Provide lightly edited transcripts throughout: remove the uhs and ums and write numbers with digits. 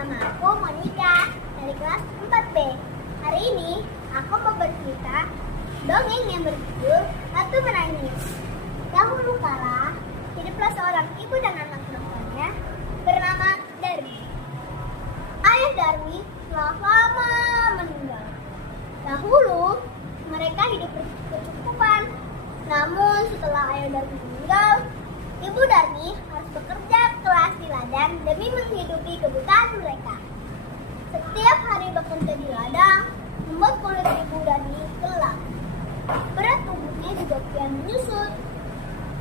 nama aku Monica dari kelas 4B. Hari ini aku mau bercerita dongeng yang berjudul Ratu Menangis. Dahulu kala, hiduplah seorang ibu dan anak perempuannya bernama Darmi. Ayah Darmi telah lama meninggal. Dahulu, mereka hidup berkecukupan. Namun setelah ayah Darmi meninggal, ibu Darmi harus bekerja keras di ladang demi menghidupi kebutuhan mereka. Setiap hari bekerja di ladang membuat kulit ibu Darmi gelap. Berat tubuhnya juga kian menyusut.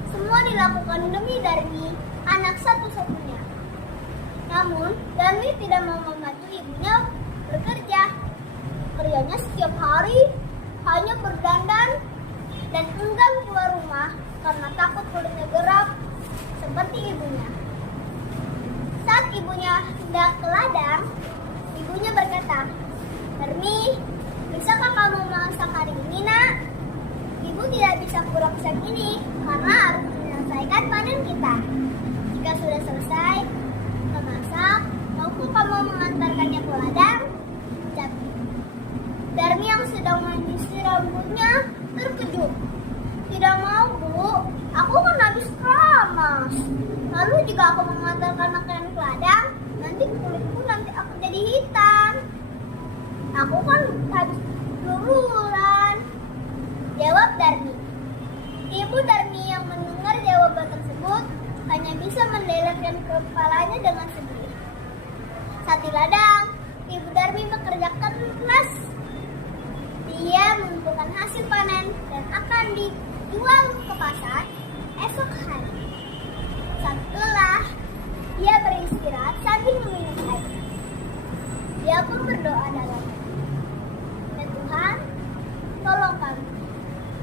Semua dilakukan demi Darmi, anak satu-satunya. Namun, Darmi tidak mau membantu ibunya bekerja. Kerjanya setiap hari hanya berdandan dan enggan keluar rumah karena takut kulitnya gerap seperti ibunya. Saat ibunya hendak ke ladang, ibunya berkata, "Darmi, bisakah kamu masak hari ini, nak? Ibu tidak bisa kurang siang ini karena harus menyelesaikan panen kita. Jika sudah selesai memasak, maukah kamu mengantarkannya ke ladang?" Darmi yang sedang menyisir rambutnya terkejut. "Tidak mau, Bu. Aku kan habis keramas. Lalu jika aku mengantarkan makanan ke ladang, nanti kulitku akan jadi hitam. Aku kan habis luluran," jawab Darmi. Ibu Darmi yang mendengar jawaban tersebut hanya bisa mendelehkan kepalanya dengan sedih. Saat di ladang, ibu Darmi bekerja keras. Dia mengumpulkan hasil panen dan akan dijual ke pasar esok hari. Setelah dia beristirahat sambil meminum air, dia pun berdoa dalam, "Ya Tuhan, tolong kami,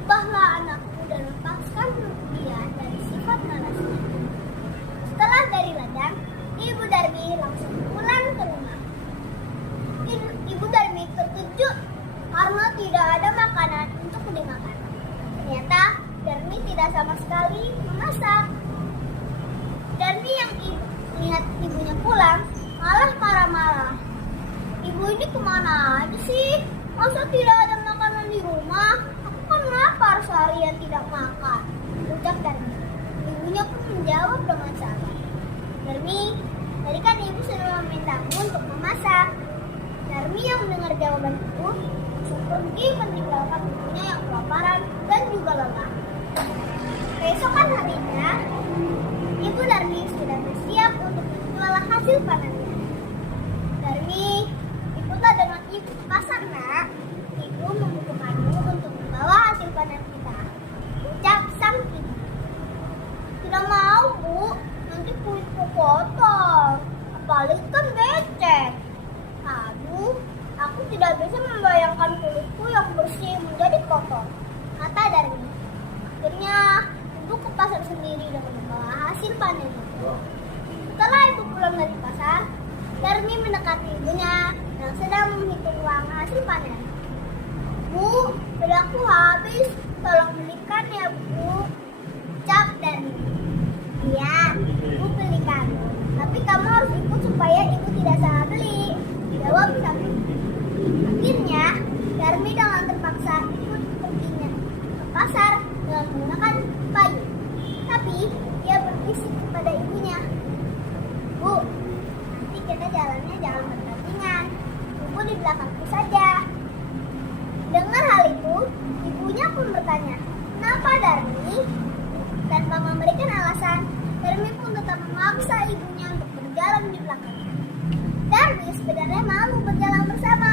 ubahlah anakku dan lepaskan dia dari sifat malasnya." Setelah dari ladang, ibu Darmi langsung pulang ke rumah. Ibu Darmi terkejut karena tidak ada makanan untuk dimakan. Ternyata Darmi tidak sama sekali memasak. Darmi yang lihat ibunya pulang malah marah-marah. "Ibu ini kemana aja sih? Masa tidak ada makanan di rumah? Aku kan lapar seharian tidak makan," ucap Darmi. Ibunya pun menjawab dengan sabar, "Darmi, tadi kan ibu sudah memintamu untuk memasak." Darmi yang mendengar jawaban itu pergi meninggalkan ibunya yang kelaparan dan juga lelah. Keesokan harinya, ibu Darmi sudah bersiap untuk menjual hasil panennya. "Darmi, ikutlah dengan ibu ke pasar, nak. Ibu membutuhkanmu untuk membawa hasil panen kita," ucap sang ibu. "Tidak mau, Bu. Nanti kulitku kotor. Apalagi kan becek. Aduh, aku tidak bisa membayangkan kulitku yang bersih menjadi kotor," kata Darmi. Akhirnya, ibu ke pasar sendiri dengan membawa hasil panen itu. Setelah ibu pulang dari pasar, Darmi mendekati ibunya yang sedang menghitung uang hasil panen. "Bu, bedaku habis. Tolong belikan ya, Bu," ucap Darmi. "Iya, ibu belikan. Tapi kamu harus ikut supaya ibu tidak salah beli," jawab sang ibu. Akhirnya, Darmi dengan terpaksa ikut perginya ke pasar dengan menggunakan baju. Tapi, dia berbisik kepada ibunya, "Bu, nanti kita jalannya jangan berdampingan. Ibu di belakangku saja." Dengar hal itu, ibunya pun bertanya, "Kenapa, Darmi?" Tanpa memberikan alasan, Darmi pun tetap memaksa ibunya untuk berjalan di belakangnya. Darmi sebenarnya malu berjalan bersama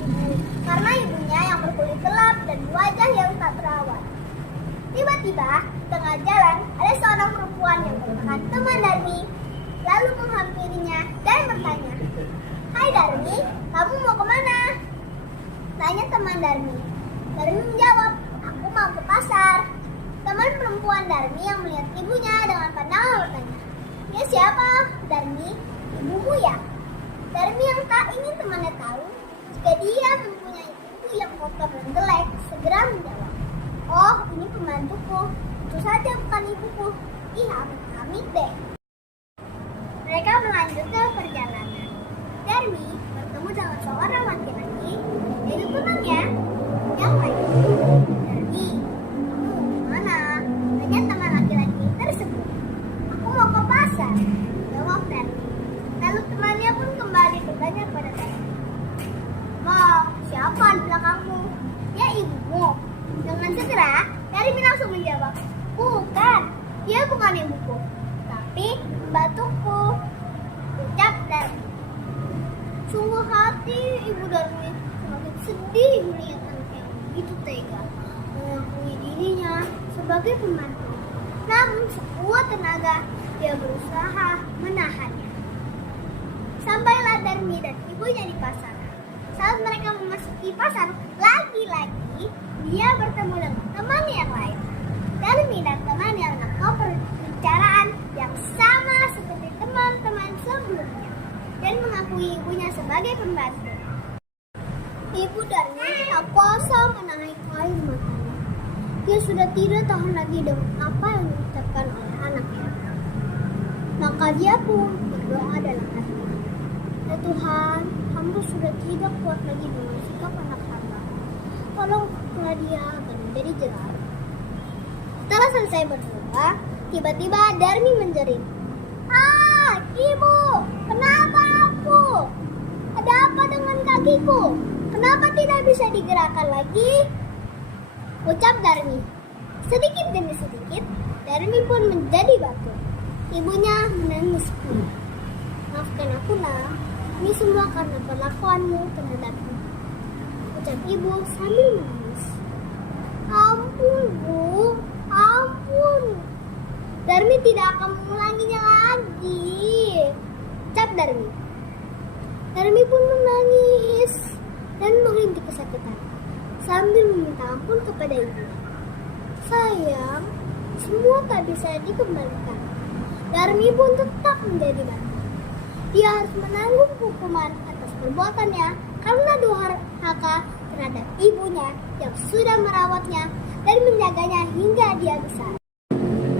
ibu karena ibunya yang berkulit gelap dan wajah yang tak terawat. Tiba-tiba, di tengah jalan ada seorang perempuan yang merupakan teman Darmi, lalu menghampirinya dan bertanya, "Hai Darmi, kamu mau kemana?" tanya teman Darmi. Darmi menjawab, "Aku mau ke pasar." Teman perempuan Darmi yang melihat ibunya dengan pandangan bertanya, "Ya siapa, Darmi? Ibumu ya?" Darmi yang tak ingin temannya tahu jika dia mempunyai ibu yang kotor dan jelek, segera menjawab, "Oh, ini pembantuku. Itu saja bukan ibuku. Ih, amit-amit deh." Mereka melanjutkan perjalanan. Darmi bertemu dengan seorang laki-laki, yaitu temannya yang lain. Darmi, kamu mana? Tanya teman laki-laki tersebut. Aku mau ke pasar, jawab Darmi. Lalu temannya pun kembali bertanya pada Darmi. Wah, siapa di belakangmu? Ya, ibumu. Dengan segera, Darmi langsung menjawab, bukan, dia bukan ibuku, tapi pembantuku. Ucap Darmi. Sungguh hati ibu Darmi semakin sedih melihat anak yang begitu tega mengakui dirinya sebagai pembantu. Namun sekuat tenaga dia berusaha menahannya. Sampailah Darmi dan ibunya di pasar. Saat mereka memasuki pasar, lagi-lagi dia bertemu dengan teman yang lain. Darmi dan temannya menangkap perbicaraan yang sama seperti teman-teman sebelumnya dan mengakui ibunya sebagai pembantu. Ibu Darmi tak kuasa menahan air matanya. Dia sudah tidak tahan lagi dengan apa yang diucapkan oleh anaknya. Maka dia pun berdoa dalam hati. Ya Tuhan, hamba sudah tidak kuat lagi dengan sikap anak hamba. Tolong hukumlah dia agar menjadi jerat. Setelah selesai berdoa, tiba-tiba Darmi menjerit. Ah, ibu, kenapa aku? Ada apa dengan kakiku? Kenapa tidak bisa digerakkan lagi? Ucap Darmi. Sedikit demi sedikit, Darmi pun menjadi batu. Ibunya menangis pun. Maafkan aku nak, ini semua karena perlakuanmu terhadapku. Ucap ibu sambil menangis. Ampun bu, ampun. Darmi tidak akan mengulanginya lagi. Ucap Darmi. Darmi pun menangis dan merintih kesakitan sambil meminta ampun kepada ibu. Sayang, semua tak bisa dikembalikan. Darmi pun tetap menjadi batu. Dia harus menanggung hukuman atas perbuatannya karena durhaka terhadap ibunya yang sudah merawatnya dan menjaganya hingga dia besar.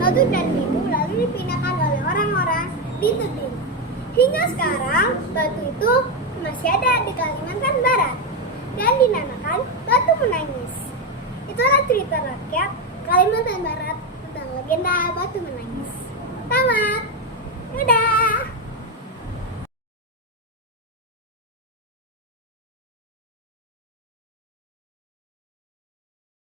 Lalu Darmi itu lalu dipindahkan oleh orang-orang di tebing. Hingga sekarang batu itu masih ada di Kalimantan Barat dan dinamakan Batu Menangis. Itulah cerita rakyat Kalimantan Barat tentang legenda Batu Menangis. Tamat. Dadah.